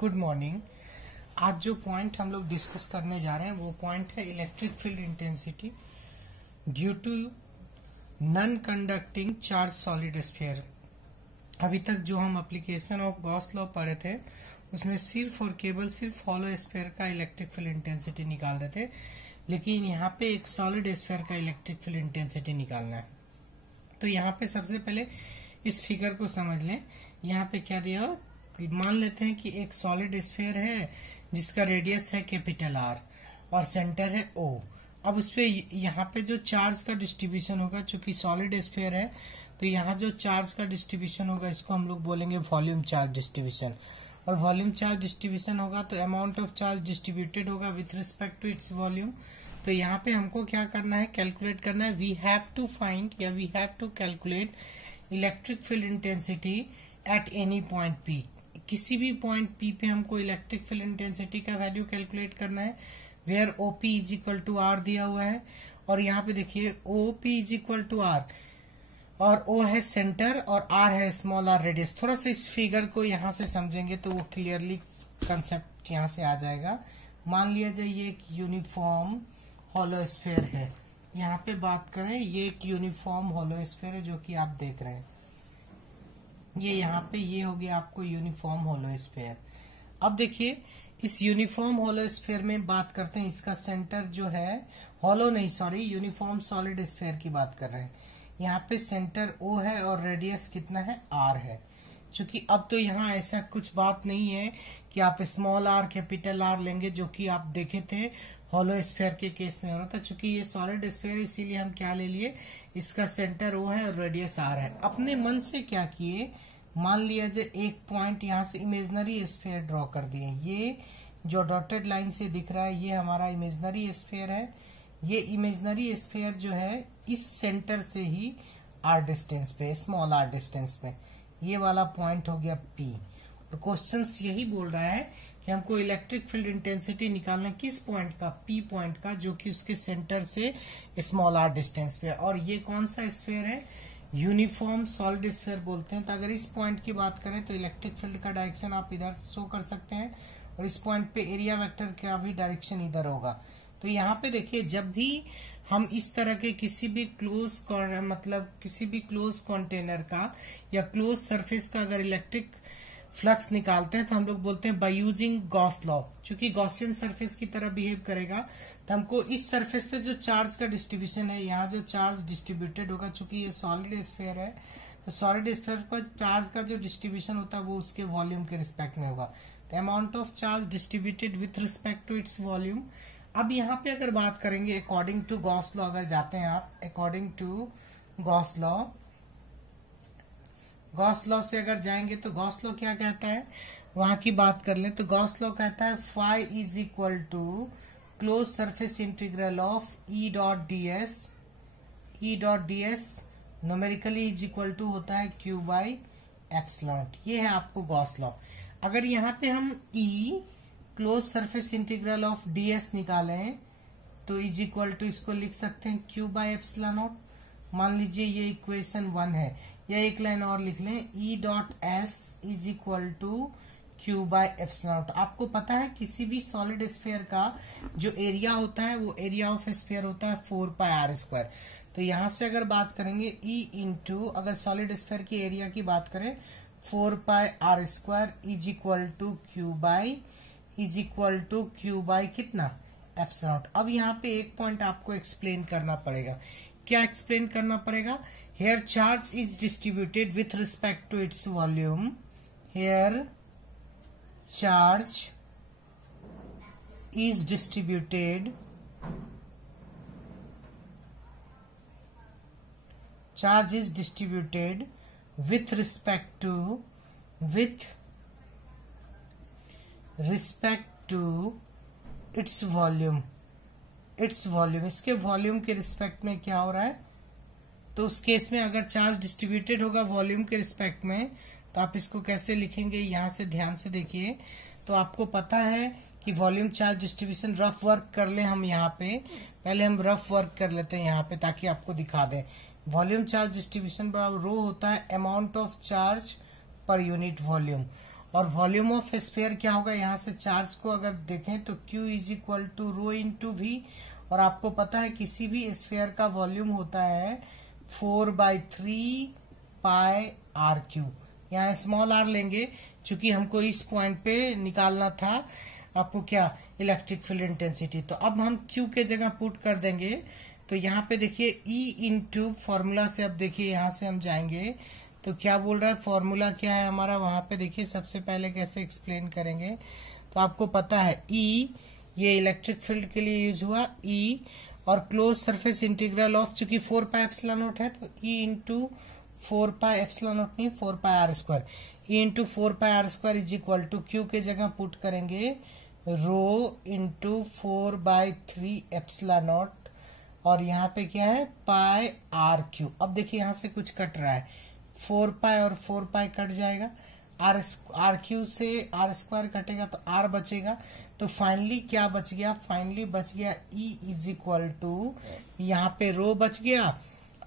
Good morning. आज जो point हम लोग डिस्कस करने जा रहे हैं वो पॉइंट है electric field intensity due to non conducting charge solid sphere. अभी तक जो हम एप्लीकेशन ऑफ गॉस लॉ पढ़े थे उसमें सिर्फ और केवल सिर्फ हॉलो स्फीयर का इलेक्ट्रिक फील्ड इंटेंसिटी निकाल रहे थे, लेकिन यहाँ पे एक सॉलिड स्फीयर का इलेक्ट्रिक फील्ड इंटेंसिटी निकालना है। तो यहाँ पे सबसे पहले इस फिगर को समझ लें। यहाँ पे क्या दिया, मान लेते हैं कि एक सॉलिड स्फीयर है जिसका रेडियस है कैपिटल आर और सेंटर है ओ। अब उस पे यहाँ पे जो चार्ज का डिस्ट्रीब्यूशन होगा, चूंकि सॉलिड स्फीयर है तो यहाँ जो चार्ज का डिस्ट्रीब्यूशन होगा इसको हम लोग बोलेंगे वॉल्यूम चार्ज डिस्ट्रीब्यूशन। और वॉल्यूम चार्ज डिस्ट्रीब्यूशन होगा तो अमाउंट ऑफ चार्ज डिस्ट्रीब्यूटेड होगा with respect to its volume. तो यहाँ पे हमको क्या करना है, कैलकुलेट करना है। वी हैव टू फाइंड या we have to calculate electric field intensity at any point P. किसी भी पॉइंट पी पे हमको इलेक्ट्रिक फील्ड इंटेंसिटी का वैल्यू कैलकुलेट करना है, where OP is equal to R दिया हुआ है। और यहाँ पे देखिए OP is equal to R और ओ है सेंटर और आर है स्मॉल आर रेडियस। थोड़ा सा इस फिगर को यहाँ से समझेंगे तो वो क्लियरली कंसेप्ट यहाँ से आ जाएगा। मान लिया जाए ये एक यूनिफॉर्म हॉलो स्फीयर है। यहाँ पे बात करें, ये एक यूनिफॉर्म हॉलो स्फीयर है जो कि आप देख रहे हैं। ये यहाँ पे ये हो गया आपको यूनिफॉर्म हॉलो स्फीयर। अब देखिए इस यूनिफॉर्म हॉलो स्फीयर में बात करते हैं, इसका सेंटर जो है हॉलो नहीं सॉरी यूनिफॉर्म सॉलिड स्फीयर की बात कर रहे हैं। यहाँ पे सेंटर ओ है और रेडियस कितना है, आर है। चूंकि अब तो यहाँ ऐसा कुछ बात नहीं है कि आप स्मॉल आर कैपिटल आर लेंगे, जो कि आप देखे थे हॉलो स्फीयर के केस में हो रहा था। चूंकि ये सॉलिड स्फीयर इसीलिए हम क्या ले लिए, इसका सेंटर ओ है और रेडियस आर है। अपने मन से क्या किए, मान लिया जाए एक पॉइंट यहाँ से इमेजिनरी स्फीयर ड्रॉ कर दिए। ये जो डॉटेड लाइन से दिख रहा है ये हमारा इमेजिनरी स्फीयर है। ये इमेजिनरी स्फीयर जो है इस सेंटर से ही आर डिस्टेंस पे, स्मॉल आर डिस्टेंस पे, ये वाला पॉइंट हो गया पी। और क्वेश्चन यही बोल रहा है कि हमको इलेक्ट्रिक फील्ड इंटेंसिटी निकालना किस पॉइंट का, पी पॉइंट का, जो कि उसके सेंटर से स्मॉल आर डिस्टेंस पे। और ये कौन सा स्फीयर है, यूनिफॉर्म सॉलिड स्फीयर बोलते हैं। तो अगर इस पॉइंट की बात करें तो इलेक्ट्रिक फील्ड का डायरेक्शन आप इधर शो कर सकते हैं और इस पॉइंट पे एरिया वेक्टर का भी डायरेक्शन इधर होगा। तो यहाँ पे देखिए जब भी हम इस तरह के किसी भी क्लोज मतलब किसी भी क्लोज कंटेनर का या क्लोज सरफेस का अगर इलेक्ट्रिक फ्लक्स निकालते हैं तो हम लोग बोलते हैं बाय यूजिंग गॉस लॉ। चूंकि गॉसियन सरफेस की तरह बिहेव करेगा तो हमको इस सरफेस पे जो चार्ज का डिस्ट्रीब्यूशन है, यहाँ जो चार्ज डिस्ट्रीब्यूटेड होगा, चूंकि ये सॉलिड स्फीयर है तो सॉलिड स्फीयर पर चार्ज का जो डिस्ट्रीब्यूशन होता है वो उसके वॉल्यूम के रिस्पेक्ट में होगा। तो amount of charge distributed with respect to its volume. अब यहाँ पे अगर बात करेंगे अकॉर्डिंग टू गॉस लॉ, अगर जाते हैं आप according to Gauss law, Gauss law से अगर जाएंगे तो गॉस लॉ क्या कहता है, वहां की बात कर लें तो गॉस लॉ कहता है phi is equal to close surface integral of E dot D S. E dot D S numerically is equal to होता है क्यू बाई एप्सिलॉन। ये है आपको गॉस लॉ। अगर यहाँ पे हम E close surface integral of d s निकालें तो इज इक्वल टू इसको लिख सकते हैं क्यू बाई एप्सिलॉन नॉट। मान लीजिए ये इक्वेशन 1 है, या एक लाइन और लिख लें, E dot S is equal to Q by epsilon naught. आपको पता है किसी भी सॉलिड स्फीयर का जो एरिया होता है वो एरिया ऑफ स्फीयर होता है 4 पाई आर स्क्वायर। तो यहां से अगर बात करेंगे ई इंटू, अगर सॉलिड स्फीयर की एरिया की बात करें 4 pi are square is equal to Q by कितना, एप्सिलॉन नॉट। अब यहाँ पे एक पॉइंट आपको एक्सप्लेन करना पड़ेगा। क्या एक्सप्लेन करना पड़ेगा, here charge is distributed with respect to its volume. Here charge is distributed with respect to its volume. इसके वॉल्यूम के रिस्पेक्ट में क्या हो रहा है, तो उस केस में अगर चार्ज डिस्ट्रीब्यूटेड होगा वॉल्यूम के रिस्पेक्ट में तो आप इसको कैसे लिखेंगे, यहां से ध्यान से देखिए। तो आपको पता है कि volume charge distribution, rough work कर ले हम यहाँ पे, पहले हम रफ वर्क कर लेते हैं यहाँ पे ताकि आपको दिखा दें। वॉल्यूम चार्ज डिस्ट्रीब्यूशन बराबर रो होता है amount of charge per unit volume. और वॉल्यूम ऑफ स्फीयर क्या होगा, यहाँ से चार्ज को अगर देखें तो Q is equal to rho into V, और आपको पता है किसी भी स्फीयर का वॉल्यूम होता है 4/3 पाई आर क्यू। यहाँ स्मॉल आर लेंगे क्योंकि हमको इस पॉइंट पे निकालना था आपको क्या, इलेक्ट्रिक फील्ड इंटेंसिटी। तो अब हम Q के जगह पुट कर देंगे, तो यहाँ पे देखिए E इंटू फॉर्मूला से, अब देखिए यहाँ से हम जाएंगे तो क्या बोल रहा है, फॉर्मूला क्या है हमारा, वहां पे देखिए सबसे पहले कैसे एक्सप्लेन करेंगे। तो आपको पता है E ये इलेक्ट्रिक फील्ड के लिए यूज हुआ E, और क्लोज सरफेस इंटीग्रल ऑफ, चूंकि 4 पाई एप्सिलॉन नॉट है तो E into 4 pi epsilon naught नहीं 4 pi are square, E into 4 pi are square is equal to Q के जगह पुट करेंगे रो इंटू 4/3 एप्सिलॉन नॉट, और यहाँ पे क्या है पाई आर क्यू। अब देखिए यहाँ से कुछ कट रहा है, 4 पाई और 4 पाई कट जाएगा, आर क्यू से आर स्क्वायर कटेगा तो आर बचेगा। तो फाइनली क्या बच गया, फाइनली बच गया E इज इक्वल टू, यहाँ पे रो बच गया,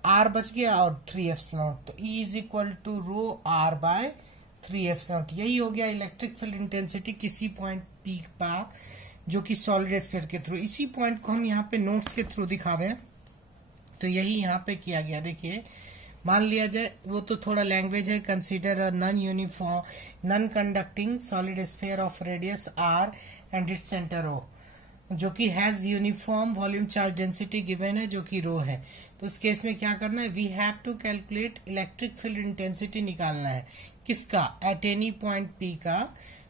आर बच गया और 3 एप्सिलॉन, तो E is equal to rho are by 3 epsilon. यही हो गया इलेक्ट्रिक फील्ड इंटेंसिटी किसी पॉइंट P पर जो कि सॉलिड स्फीयर के थ्रू। इसी पॉइंट को हम यहाँ पे नोट्स के थ्रू दिखा रहे हैं, तो यही यहाँ पे किया गया। देखिए मान लिया जाए, वो तो थोड़ा लैंग्वेज है, consider non uniform non conducting solid sphere of radius R and its centre O, जो कि has uniform volume charge density given है जो कि रो है। तो उस केस में क्या करना है, we have to calculate electric field intensity निकालना है, किसका, एट एनी पॉइंट P का।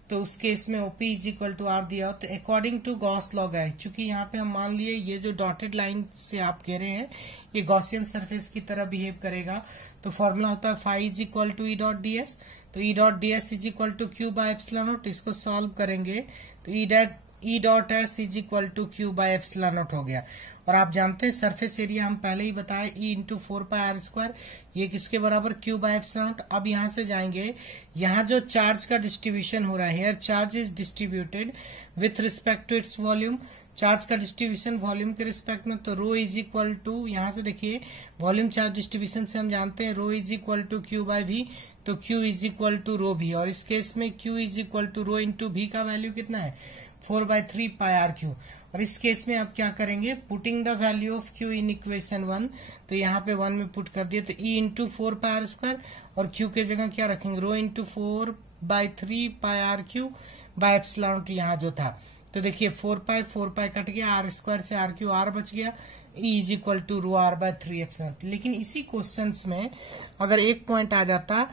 तो उस केस में OP is equal to R दिया हो, तो अकॉर्डिंग टू गॉस लॉ है, चूंकि यहाँ पे हम मान लिए ये जो डॉटेड लाइन से आप कह रहे हैं ये गॉसियन सरफेस की तरह बिहेव करेगा, तो फॉर्मूला होता है phi is equal to E dot D S, तो E dot D S is equal to Q by epsilon naught. इसको सॉल्व करेंगे तो E dot S is equal to Q by epsilon naught हो गया। और आप जानते हैं सरफेस एरिया हम पहले ही बताए E into 4 pi are square, ये किसके बराबर, Q बाय एप्सिलॉन नॉट। अब यहाँ से जाएंगे, यहाँ जो चार्ज का डिस्ट्रीब्यूशन हो रहा है, here charge is distributed with respect to its volume, charge का डिस्ट्रीब्यूशन वॉल्यूम के रिस्पेक्ट में, तो रो इज इक्वल टू, यहाँ से देखिए वॉल्यूम चार्ज डिस्ट्रीब्यूशन से हम जानते हैं rho is equal to Q by V, तो Q is equal to rho भी, और इस केस में Q is equal to rho into V का वैल्यू कितना है 4/3 पाई आर क्यू। और इस केस में आप क्या करेंगे, putting the value of Q in equation 1, तो यहाँ पे 1 में पुट कर दिए, तो E into 4 pi are square, और Q के जगह क्या रखेंगे, rho into 4/3 pi r cube by epsilon यहाँ जो था। तो देखिए 4 पाई कट गया, आर स्क्वायर से आर क्यू आर बच गया, E is equal to rho are by 3 epsilon. लेकिन इसी क्वेश्चन में अगर एक पॉइंट आ जाता,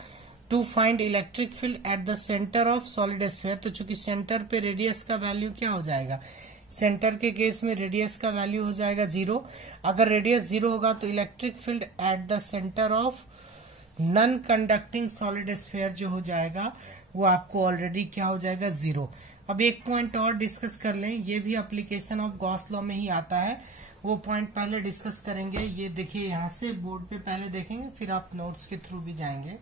to find electric field at the centre of solid sphere, तो चूंकि सेंटर पे रेडियस का वैल्यू क्या हो जाएगा, सेंटर के केस में रेडियस का वैल्यू हो जाएगा 0। अगर रेडियस 0 होगा तो electric field at the centre of non conducting solid sphere जो हो जाएगा वो आपको ऑलरेडी क्या हो जाएगा 0। अब एक पॉइंट और डिस्कस कर लें, ये भी एप्लीकेशन ऑफ गॉस लॉ में ही आता है, वो पॉइंट पहले डिस्कस करेंगे। ये देखिए यहाँ से बोर्ड पे पहले देखेंगे, फिर आप नोट्स के थ्रू भी जाएंगे।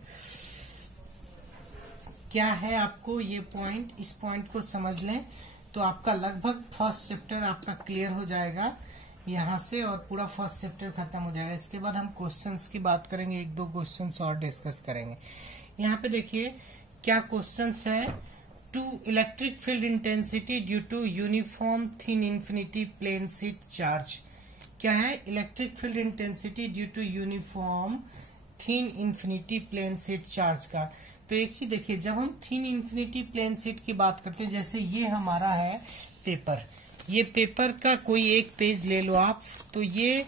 क्या है आपको ये पॉइंट, इस पॉइंट को समझ लें तो आपका लगभग फर्स्ट चैप्टर आपका क्लियर हो जाएगा यहाँ से, और पूरा फर्स्ट चैप्टर खत्म हो जाएगा। इसके बाद हम क्वेश्चंस की बात करेंगे, 1-2 क्वेश्चंस और डिस्कस करेंगे। यहाँ पे देखिए क्या क्वेश्चंस है, to electric field intensity due to uniform thin infinity plane sheet charge. क्या है, electric field intensity due to uniform thin infinity plane sheet charge का। तो एक चीज देखिए, जब हम थिन इंफिनिटी प्लेन शीट की बात करते हैं, जैसे ये हमारा है पेपर, ये पेपर का कोई एक पेज ले लो आप, तो ये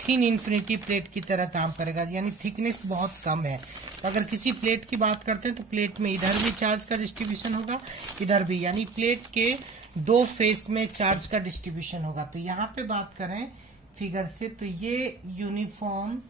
थिन इंफिनिटी प्लेट की तरह काम करेगा, यानी थिकनेस बहुत कम है। तो अगर किसी प्लेट की बात करते हैं तो प्लेट में इधर भी चार्ज का डिस्ट्रीब्यूशन होगा, इधर भी, यानी प्लेट के 2 फेस में चार्ज का डिस्ट्रीब्यूशन होगा। तो यहाँ पे बात करें फिगर से, तो ये यूनिफॉर्म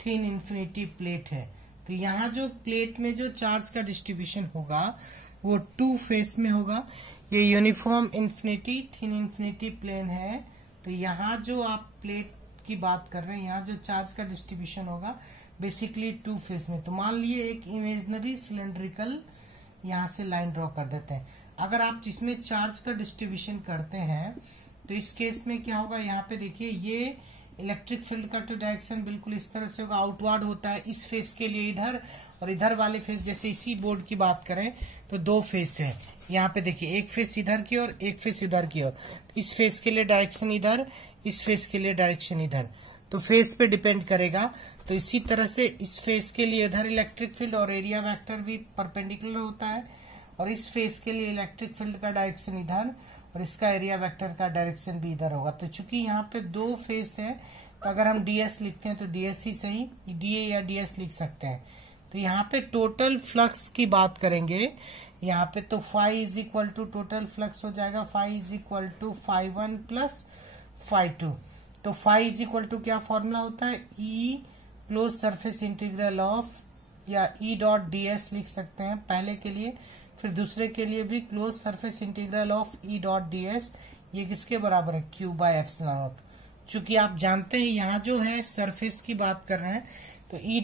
थिन इंफिनिटी प्लेट है। तो यहाँ जो प्लेट में जो चार्ज का डिस्ट्रीब्यूशन होगा वो 2 फेस में होगा। ये uniform infinity thin infinity plane है, तो यहाँ जो आप प्लेट की बात कर रहे हैं, यहाँ जो चार्ज का डिस्ट्रीब्यूशन होगा बेसिकली 2 फेस में। तो मान लिए एक इमेजिनरी सिलेंड्रिकल यहाँ से लाइन ड्रॉ कर देते हैं। अगर आप जिसमें चार्ज का डिस्ट्रीब्यूशन करते हैं तो इस केस में क्या होगा, यहाँ पे देखिए ये इलेक्ट्रिक फील्ड का तो डायरेक्शन बिल्कुल इस तरह से होगा, आउटवर्ड होता है, इस फेस के लिए इधर और इधर वाले फेस, जैसे इसी बोर्ड की बात करें तो दो फेस है। यहाँ पे देखिए एक फेस इधर की ओर, एक फेस इधर की ओर। इस फेस के लिए डायरेक्शन इधर, इस फेस के लिए डायरेक्शन इधर, तो फेस पे डिपेंड करेगा। तो इसी तरह से इस फेस के लिए इधर इलेक्ट्रिक फील्ड और एरिया वेक्टर भी परपेंडिकुलर होता है, और इस फेस के लिए इलेक्ट्रिक फील्ड का डायरेक्शन इधर और इसका एरिया वेक्टर का डायरेक्शन भी इधर होगा। तो चूंकि यहाँ पे दो फेस है, तो अगर हम ds लिखते हैं तो ds ही सही, dA या ds लिख सकते हैं। तो यहाँ पे टोटल फ्लक्स की बात करेंगे यहाँ पे, तो phi is equal to total flux हो जाएगा phi is equal to phi1 plus phi2। तो phi इज इक्वल टू क्या फॉर्मूला होता है, E close surface integral of, या E डॉट ds लिख सकते हैं पहले के लिए, फिर दूसरे के लिए भी close surface integral of E dot ds। ये किसके बराबर है, Q बाय एप्सिलॉन नॉट। चूंकि आप जानते हैं यहाँ जो है सरफेस की बात कर रहे हैं, तो E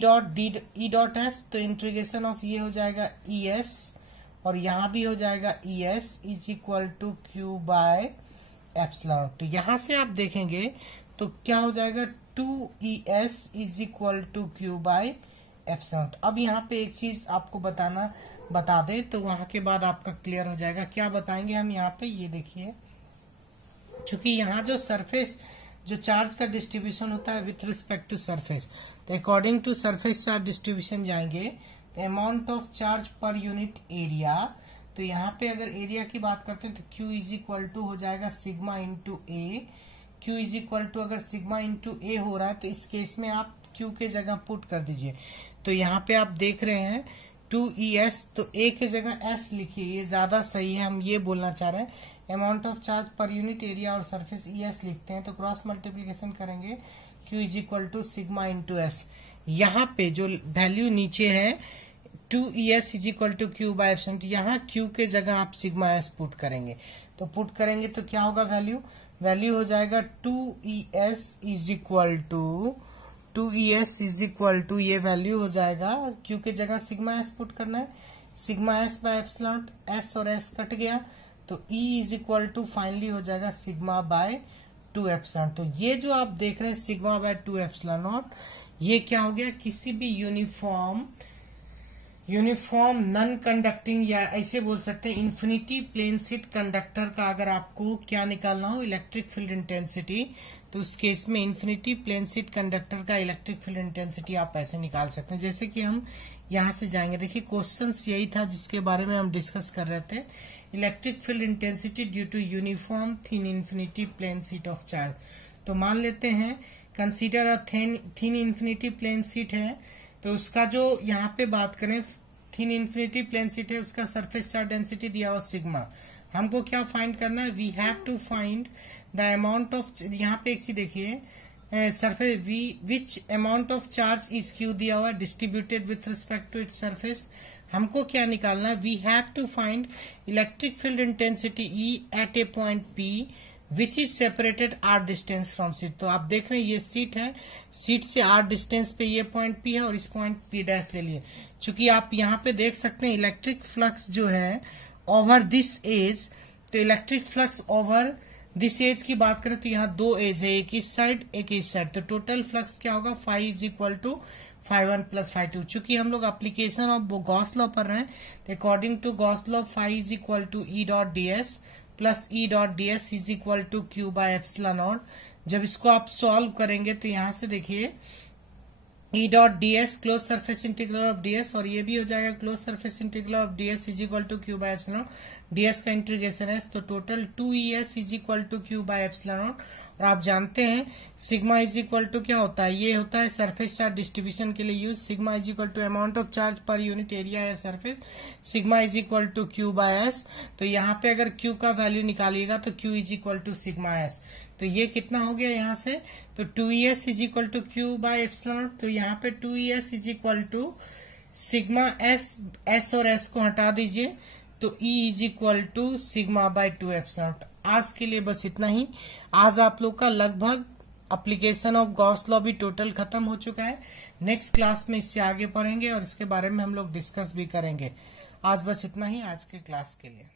डॉट s, तो इंटीग्रेशन ऑफ ये हो जाएगा ES, और यहाँ भी हो जाएगा ES is equal to Q by epsilon. तो यहाँ से आप देखेंगे तो क्या हो जाएगा, 2ES is equal to Q by epsilon. अब यहाँ पे एक चीज आपको बता दे तो वहां के बाद आपका क्लियर हो जाएगा। क्या बताएंगे हम यहाँ पे, ये देखिए, चूंकि यहाँ जो सरफेस जो चार्ज का डिस्ट्रीब्यूशन होता है विथ रिस्पेक्ट टू सरफेस, तो according to surface charge distribution जाएंगे, तो amount of charge per unit area. तो यहाँ पे अगर एरिया की बात करते हैं तो Q इज इक्वल टू हो जाएगा sigma into A. Q is equal to अगर सिग्मा इंटू ए हो रहा है तो इस केस में आप Q के जगह पुट कर दीजिए। तो यहाँ पे आप देख रहे हैं 2ES, तो A की जगह S लिखिए, ये ज्यादा सही है। हम ये बोलना चाह रहे हैं amount of charge per unit area और सरफेस ES लिखते हैं, तो क्रॉस मल्टीप्लीकेशन करेंगे Q is equal to sigma into S. यहाँ पे जो वैल्यू नीचे है 2ES is equal to Q by epsilon, यहाँ Q के जगह आप सिग्मा S पुट करेंगे, तो पुट करेंगे तो क्या होगा, वैल्यू हो जाएगा 2ES इज इक्वल टू ये वैल्यू हो जाएगा, Q के जगह सिग्मा S पुट करना है, sigma S by epsilon, S और S कट गया, तो E is equal to finally हो जाएगा सिग्मा बाय 2 एप्सिलॉन। तो ये जो आप देख रहे हैं सिग्मा बाय 2 एप्सिलॉन नॉट, ये क्या हो गया, किसी भी यूनिफॉर्म नॉन कंडक्टिंग, या ऐसे बोल सकते हैं इन्फिनिटी प्लेन शीट कंडक्टर का अगर आपको क्या निकालना हो इलेक्ट्रिक फील्ड इंटेंसिटी, तो उस केस में इन्फिनिटी प्लेन शीट कंडक्टर का इलेक्ट्रिक फील्ड इंटेंसिटी आप ऐसे निकाल सकते हैं। जैसे कि हम यहाँ से जाएंगे, देखिए क्वेश्चन यही था जिसके बारे में हम डिस्कस कर रहे थे, electric field intensity due to uniform thin infinity plane sheet of charge. तो मान लेते हैं consider a thin infinity plane sheet है, तो उसका जो यहाँ पे बात करें थिन इन्फिनिटी प्लेन शीट है, उसका सरफेस चार्ज डेंसिटी दिया हुआ सिग्मा। हमको क्या फाइंड करना है, we have to find the amount of, यहाँ पे एक चीज देखिए, surface which amount of charge is Q दिया हुआ distributed with respect to its surface. हमको क्या निकालना है, we have to find electric field intensity E at a point P which is separated r distance from sheet. तो आप देख रहे हैं ये सीट है, सीट से r डिस्टेंस पे ये पॉइंट P है और इस पॉइंट P डैश ले लिए। चूंकि आप यहाँ पे देख सकते हैं इलेक्ट्रिक फ्लक्स जो है ओवर दिस एज, तो electric flux over this edge की बात करें तो यहाँ दो एज है, एक इस साइड एक इस साइड, तो टोटल फ्लक्स क्या होगा, phi is equal to phi1 plus phi2। चूंकि हम लोग एप्लीकेशन ऑफ गॉस लॉ पर रहे हैं, तो according to Gauss law phi is equal to E dot ds प्लस E dot ds is equal to Q by epsilon naught. जब इसको आप सॉल्व करेंगे तो यहाँ से देखिए E dot ds close surface integral of ds, और ये भी हो जाएगा close surface integral of ds is equal to Q by epsilon, ds का इंटीग्रेशन है, तो total 2ES is equal to Q by epsilon naught. और आप जानते हैं सिग्मा इज इक्वल टू क्या होता है, ये होता है सरफेस चार्ज डिस्ट्रीब्यूशन के लिए use, sigma is equal to amount of charge per unit area है surface, sigma is equal to Q by S। तो यहाँ पे अगर Q का वैल्यू निकालिएगा तो Q is equal to sigma S। तो ये कितना हो गया यहाँ से, तो 2ES is equal to Q by epsilon. तो यहाँ पे 2ES is equal to sigma S और S को हटा दीजिए, तो E is equal to sigma by 2 epsilon. आज के लिए बस इतना ही। आज आप लोग का लगभग एप्लीकेशन ऑफ गॉस लॉ भी टोटल खत्म हो चुका है। नेक्स्ट क्लास में इससे आगे पढ़ेंगे और इसके बारे में हम लोग डिस्कस भी करेंगे। आज बस इतना ही आज के क्लास के लिए।